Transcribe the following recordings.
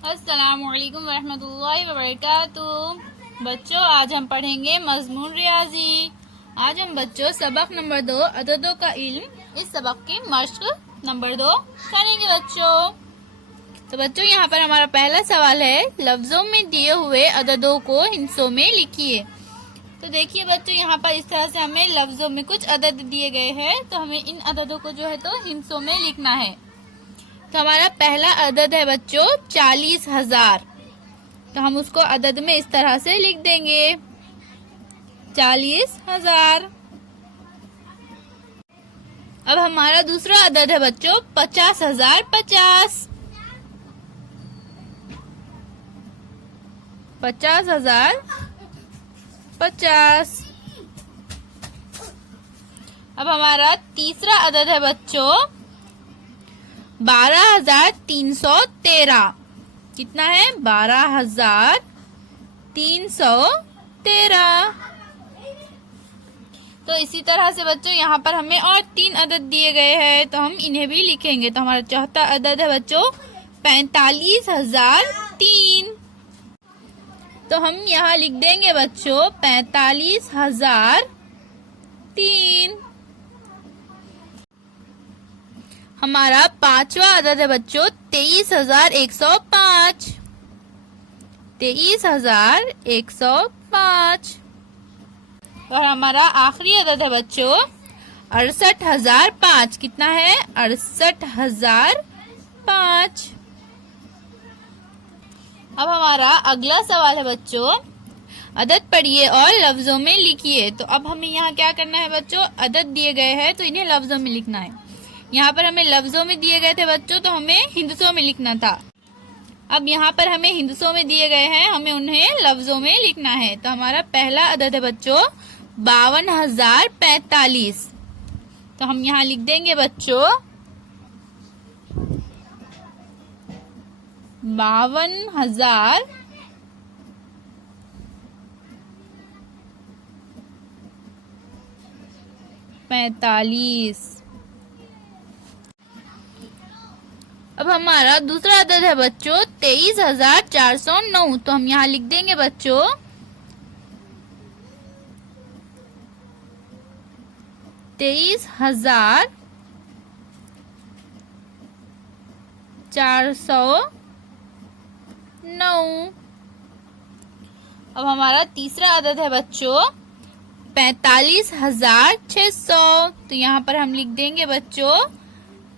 अस्सलामुअलैकुम वरहमतुल्लाहि वबरकातुह। बच्चों, आज हम पढ़ेंगे मज़मून रियाजी। आज हम बच्चों सबक नंबर 2 अददों का इल्म, इस सबक की मश्क नंबर 2 करेंगे बच्चों। तो बच्चों, यहाँ पर हमारा पहला सवाल है, लफ्जों में दिए हुए अददों को हिस्सों में लिखिए। तो देखिए बच्चों, यहाँ पर इस तरह से हमें लफ्जों में कुछ अदद दिए गए हैं, तो हमें इन अददों को जो है तो हिस्सों में लिखना है। तो हमारा पहला अदद है बच्चों 40,000। तो हम उसको अदद में इस तरह से लिख देंगे 40,000। अब हमारा दूसरा अदद है बच्चों 50,000। 50,000 50। अब हमारा तीसरा अदद है बच्चों 12,313। कितना है? 12,313। तो इसी तरह से बच्चों यहाँ पर हमें और 3 अदद दिए गए हैं, तो हम इन्हें भी लिखेंगे। तो हमारा चौथा अदद है बच्चों 45,003। तो हम यहाँ लिख देंगे बच्चों 45,003। हमारा पांचवा अदद है बच्चों 23,105। 23,105। और हमारा आखिरी अदद है बच्चों 68,005। कितना है? 68,005। अब हमारा अगला सवाल है बच्चों, अदद पढ़िए और लफ्जों में लिखिए। तो अब हमें यहाँ क्या करना है बच्चों, अदद दिए गए हैं तो इन्हें लफ्जों में लिखना है। यहाँ पर हमें लफ्जों में दिए गए थे बच्चों, तो हमें हिंदसों में लिखना था। अब यहाँ पर हमें हिंदसों में दिए गए हैं, हमें उन्हें लफ्जों में लिखना है। तो हमारा पहला अदद है बच्चों 52,045। तो हम यहाँ लिख देंगे बच्चों 52,045। अब हमारा दूसरा अदद है बच्चों 23,409। तो हम यहाँ लिख देंगे बच्चों 23,409। अब हमारा तीसरा अदद है बच्चों 45,600। तो यहाँ पर हम लिख देंगे बच्चों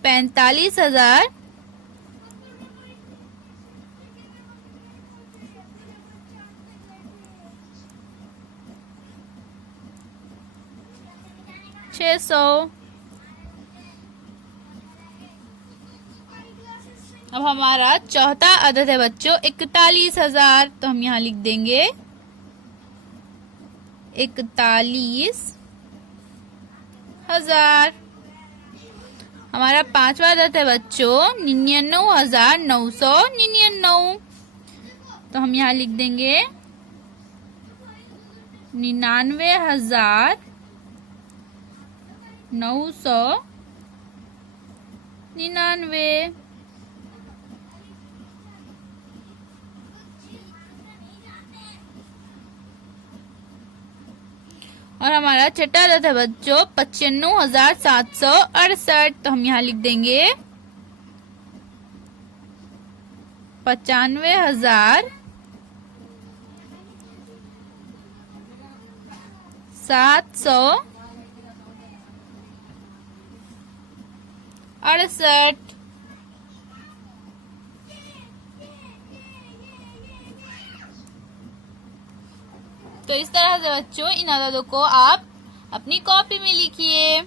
45,600। अब हमारा चौथा अदद है बच्चों 41,000। तो हम यहाँ लिख देंगे 41,000। हमारा पांचवा अदद है बच्चों 99,999। तो हम यहाँ लिख देंगे 99,999। और हमारा छठा अदद है बच्चों 95,768। तो हम यहाँ लिख देंगे 95,768। तो इस तरह से बच्चों इन अददों को आप अपनी कॉपी में लिखिए।